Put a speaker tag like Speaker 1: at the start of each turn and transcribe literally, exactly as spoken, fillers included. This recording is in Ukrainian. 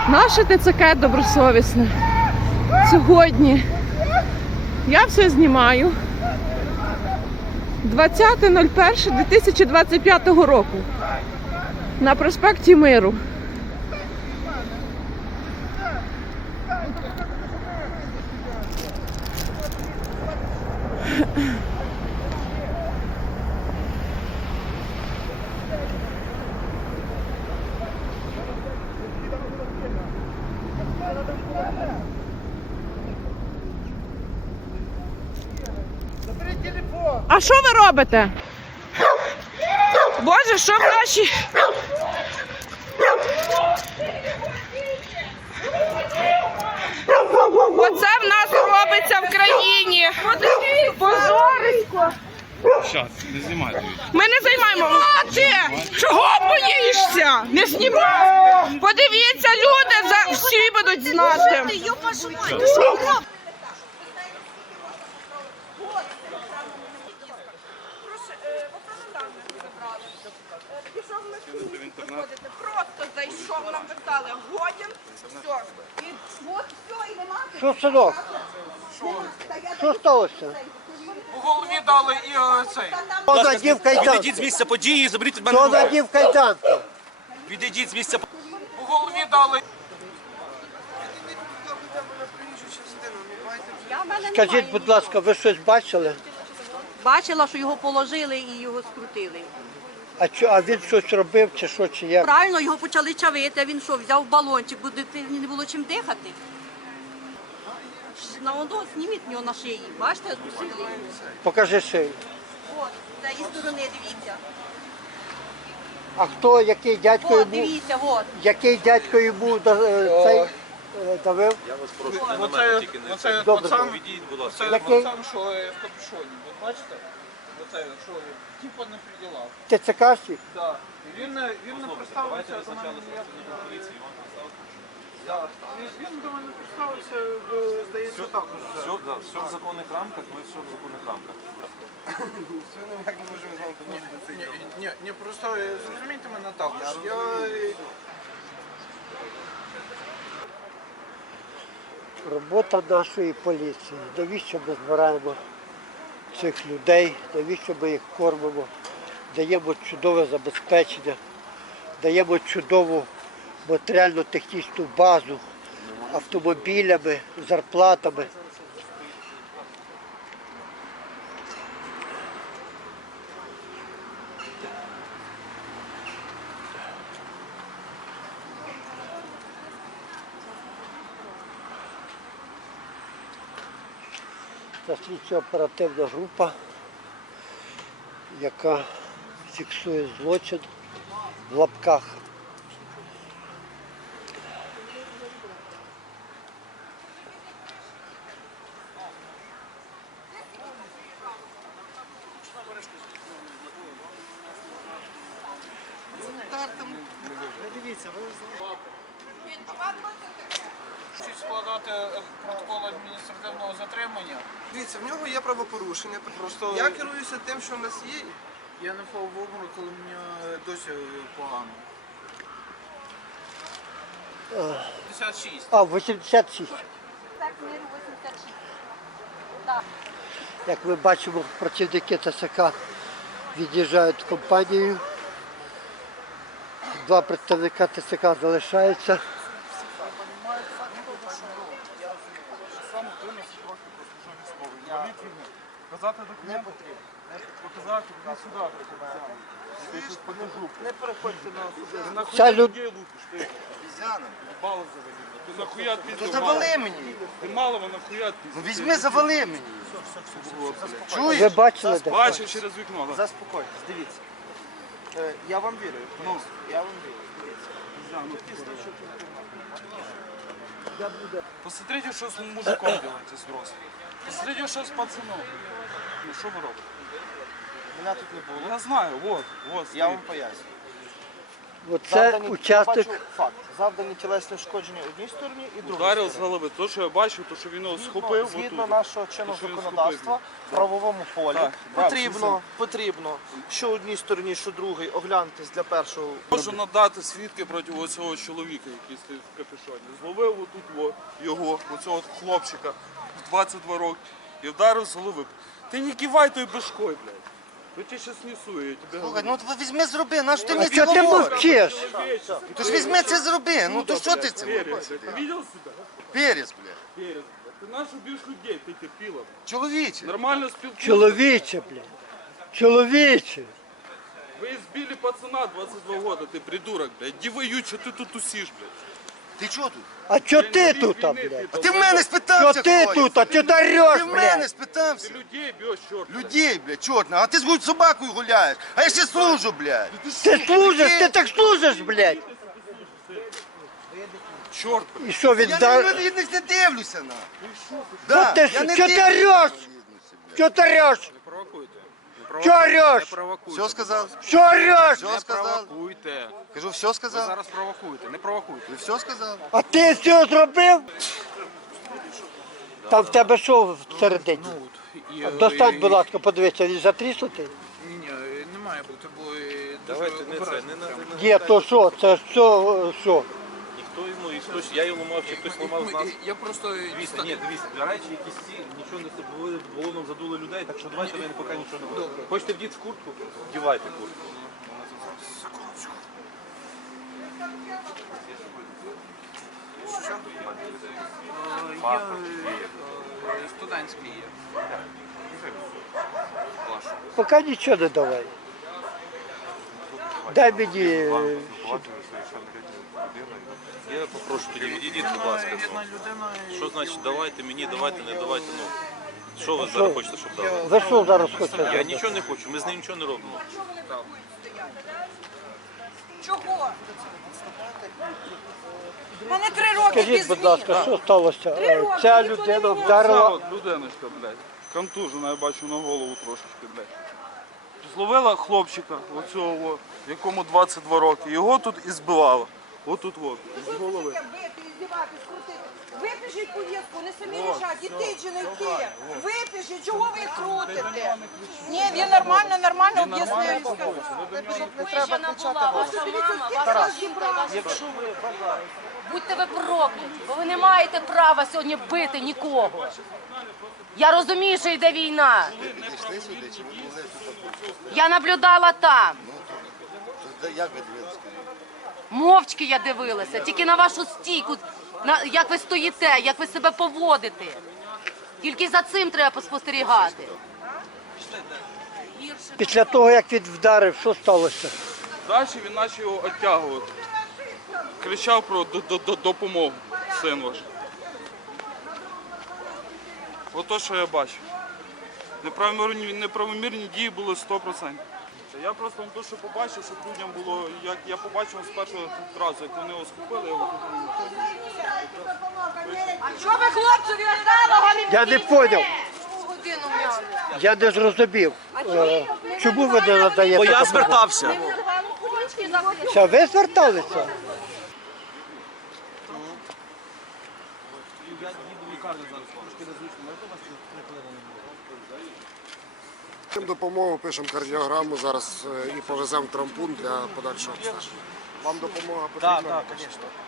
Speaker 1: Наше ТЦК добросовісне. Сьогодні я все знімаю. двадцяте перше дві тисячі двадцять п'ятого року. На проспекті Миру. А що ви робите? Боже, що в наші... Оце в нас робиться в країні. Позорисько.
Speaker 2: Щас, не знімайте.
Speaker 1: Ми не займаємо. А ти? Чого боїшся? Не знімай. Подивіться, люди, за... всі будуть знати. Просто зайшов, написали, годен, все. І от все, і нема.
Speaker 3: Що, синок? Що сталося?
Speaker 2: У голові дали і е, цей.
Speaker 3: Хто надів
Speaker 4: Відійдіть
Speaker 3: кайданки?
Speaker 4: з місця події і заберіть від мене
Speaker 3: Хто
Speaker 4: руки.
Speaker 3: надів кайданки?
Speaker 4: Відійдіть з місця.
Speaker 2: У голові дали.
Speaker 3: Скажіть, будь ласка, ви щось бачили?
Speaker 5: Бачила, що його положили і його скрутили.
Speaker 3: А, чо, а він щось робив чи що, чи як?
Speaker 5: Правильно, його почали чавити, а він що, взяв балончик, бо дитині не було чим дихати. На воно зніміть в нього на шиї, бачите, душили.
Speaker 3: Покажи шию.
Speaker 5: От, з цієї сторони, дивіться.
Speaker 3: А хто, який дядько
Speaker 5: От,
Speaker 3: йому,
Speaker 5: дивіться, от.
Speaker 3: який дядько йому да- е, цей е, давив?
Speaker 2: Оце, оце
Speaker 3: Добре.
Speaker 2: пацан,
Speaker 4: Відійдіть, будь ласка.
Speaker 2: оце
Speaker 3: Який?
Speaker 2: пацан, що е, в капюшоні. От бачите? Оце, що типу не приділа.
Speaker 3: ТЦКшник?
Speaker 2: Да. І Він, не- він не представився до мене ніяк. Да. Він- Він до мене представився, е, здається, також.
Speaker 4: Все, да, все в законних рамках, ми все в законних рамках.
Speaker 2: Ні, ні, ні, ні, просто е, зрозумійте мене також. Я е,
Speaker 3: Робота нашої поліції. Навіщо ми збираємо цих людей, навіщо ми їх кормимо, даємо чудове забезпечення, даємо чудову матеріально-технічну базу автомобілями, зарплатами. Це слідчо-оперативна група, яка фіксує злочин в лапках.
Speaker 2: Чи складати е, протокол адміністративного затримання.
Speaker 6: Дивіться, в нього є правопорушення.
Speaker 2: Просто
Speaker 6: Я керуюся тим, що в нас є.
Speaker 2: я не впав в обморок, коли мені е, досі погано. п'ятдесят шість.
Speaker 3: А, вісімдесят шість.
Speaker 5: Так, миру вісімдесят шість.
Speaker 3: Як ми бачимо, працівники ТЦК від'їжджають компанією. Два представника ТЦК залишаються.
Speaker 2: Показати документ потрібно. Показати, туди сюди треба. Я щось покажу.
Speaker 6: Не переходьте на особисто.
Speaker 3: Ця люд...
Speaker 2: Бали завалили. Ти нахуя
Speaker 6: То
Speaker 2: пізно?
Speaker 6: завали мені.
Speaker 2: Ти мало нахуя
Speaker 6: Ну
Speaker 2: пізно?
Speaker 6: візьми, завали мені.
Speaker 3: Ви
Speaker 6: Чуєш?
Speaker 3: бачили, де?
Speaker 2: Бачив через вікно. да.
Speaker 6: Заспокойтесь, дивіться. Е, Я вам вірю. Ну, я вам вірю.
Speaker 2: Посмотрите, що з мужиком робите з взрослым. Посмотрите, що з пацаном. Ну, що ви робите?
Speaker 6: Мене тут не було.
Speaker 2: Я знаю, вот, вот.
Speaker 6: Я вам
Speaker 2: стоїть.
Speaker 6: поясню.
Speaker 3: Оце
Speaker 6: Завдані, я
Speaker 3: учасник.
Speaker 6: бачу факт. Завдані тілесні ушкодження одній стороні і другій
Speaker 2: Ударив з
Speaker 6: стороні.
Speaker 2: голови. То, що я бачив, то, що він його схопив.
Speaker 6: Згідно, згідно
Speaker 2: отут.
Speaker 6: нашого чинного
Speaker 2: То, що він
Speaker 6: законодавства,
Speaker 2: схопив.
Speaker 6: в правовому полі
Speaker 2: Так, так,
Speaker 6: потрібно, потрібно, що одній стороні, що другій, оглянутись для першого.
Speaker 2: Можу надати свідки проти цього чоловіка, який стоїть в капюшоні. Зловив отут во- його, оцього хлопчика в двадцять два роки і вдарив з голови. Ти не кивай той башкой, блядь. Я тебе щас несу, я тебе
Speaker 7: Слухай,
Speaker 2: говорю.
Speaker 7: ну візьми зроби, на що ти
Speaker 3: А
Speaker 7: мені це
Speaker 3: чого ти
Speaker 7: говориш?
Speaker 3: мовчиш?
Speaker 7: То ж візьми це зроби, ну то що ти це
Speaker 2: Перец,
Speaker 7: робиш?
Speaker 2: блядь, ты видел себя?
Speaker 7: Перець, бля.
Speaker 2: Перец, блядь. Ты наш убьешь людей, ты терпила. блядь.
Speaker 7: Чоловіче.
Speaker 2: Нормально спілкуйся.
Speaker 3: Чоловіче, блядь. Чоловіче.
Speaker 2: Вы избили пацана двадцать два года, ты придурок, блядь. Иди воюй, что ты тут тусишь, блядь.
Speaker 7: Ти чого тут?
Speaker 3: А чого ти
Speaker 2: Війни,
Speaker 3: тут,
Speaker 2: війни,
Speaker 3: блядь?
Speaker 7: А ти в мене
Speaker 3: Чого
Speaker 7: спитався,
Speaker 3: ти
Speaker 7: хто
Speaker 3: тут?
Speaker 7: я?
Speaker 3: А чого ти ореш,
Speaker 7: Ти в мене
Speaker 3: блядь?
Speaker 2: Ты
Speaker 7: спитався.
Speaker 2: людей бьешь, черт.
Speaker 7: Людей, блядь, чорна, а ти з собакою гуляєш, а я ще служу, блядь.
Speaker 3: Ти служиш, ти так служиш, блядь.
Speaker 2: Черт, блядь.
Speaker 3: І що, він
Speaker 7: Я на
Speaker 3: вдар...
Speaker 7: інвалідних не дивлюся, на.
Speaker 3: Ну
Speaker 7: Да,
Speaker 3: ти
Speaker 7: я
Speaker 3: що,
Speaker 7: не
Speaker 3: чого ти
Speaker 7: дивлюся
Speaker 3: ореш?
Speaker 7: на інвалідності, блядь.
Speaker 3: Чого ти ореш? Чого ореш?
Speaker 7: Все сказав?
Speaker 3: Що ореш?
Speaker 7: Все сказав?
Speaker 8: Провокуйте.
Speaker 7: Кажу, все сказав?
Speaker 8: Зараз провокуйте, не провокуйте.
Speaker 7: Ви все сказав?
Speaker 3: А ти все зробив? Там в тебе що всередині?
Speaker 8: І,
Speaker 3: Достань, будь ласка, подивися, він затріснутий?
Speaker 8: Ні, ні, не має бути, бо е, дуже
Speaker 4: Давайте не це,
Speaker 8: обережно
Speaker 4: не на
Speaker 8: треба.
Speaker 3: Є, то що? Це що? що?
Speaker 4: Ніхто йому, і хтось, я його ламав, чи хтось ламав з нас.
Speaker 8: Ми- Я просто
Speaker 4: Дивіться, ні, дивіться, до речі, якісь ці, нічого не були, балоном задули людей, так що давайте ми поки нічого не буде. Хочете вдіти в куртку? Вдівайте куртку.
Speaker 8: є е, студентський є.
Speaker 3: Поки нічого не давай. Дай мені. е,
Speaker 4: Я попрошу тоді, відійдіть, будь ласка.
Speaker 8: Одна людина.
Speaker 4: Що значить давайте мені, давайте, не давайте, ну. Що ви зараз хочете, щоб дали?
Speaker 3: Ви що зараз хочете?
Speaker 4: Я нічого не хочу, ми з ним нічого не робимо.
Speaker 1: Чого? У мене три роки
Speaker 3: Скажіть,
Speaker 1: без
Speaker 3: будь
Speaker 1: змін.
Speaker 3: ласка, що сталося?
Speaker 1: Три
Speaker 3: Е,
Speaker 1: роки,
Speaker 3: Ця
Speaker 1: ніхто
Speaker 3: людина
Speaker 1: не міняє.
Speaker 2: Ця
Speaker 3: вдарила.
Speaker 2: от людиночка, блядь, контужена, я бачу на голову трошечки, блядь. Зловила хлопчика, оцього, о, якому двадцять два роки. Його тут і збивала. Отут от, з голови.
Speaker 1: Бити, іздівати, скрутити. Випишіть повістку, не самі рішать, іти чи не йти. Випишіть, чого ви їх крутите? Ні, він нормально, нормально об'яснив.
Speaker 9: Вижена була ваша мама, ваша жінка, ваша... Будьте ви прокляті, бо ви не маєте права сьогодні бити нікого. Я розумію, що йде війна.
Speaker 7: Пішли сюди, чи ви були тут?
Speaker 9: Я наблюдала там.
Speaker 7: То Як ви дивилися, скажіть?
Speaker 9: Мовчки я дивилася, тільки на вашу стійку, на, як ви стоїте, як ви себе поводите. Тільки за цим треба поспостерігати.
Speaker 3: Після того, як він вдарив, що сталося?
Speaker 2: Далі він почав його відтягувати. Кричав про д- д- д- допомогу, син ваш. Ото, що я бачив. Неправомірні, неправомірні дії були сто відсотків. Я просто вам то, що побачив, щоб людям було, як я побачив з першого разу, як вони його схопили, я його
Speaker 1: А що ви хлопцеві одного
Speaker 3: Я не зрозумів. Я не зрозумів. Е, Чому ви не надаєте?
Speaker 6: Бо я
Speaker 3: допомогу?
Speaker 6: звертався.
Speaker 3: Це ви зверталися?
Speaker 10: Чим допомогу, пишемо кардіограму зараз е, і повеземо в травмпункт для подальшого обстеження. Вам допомога потрібна?
Speaker 6: Так, так, звісно.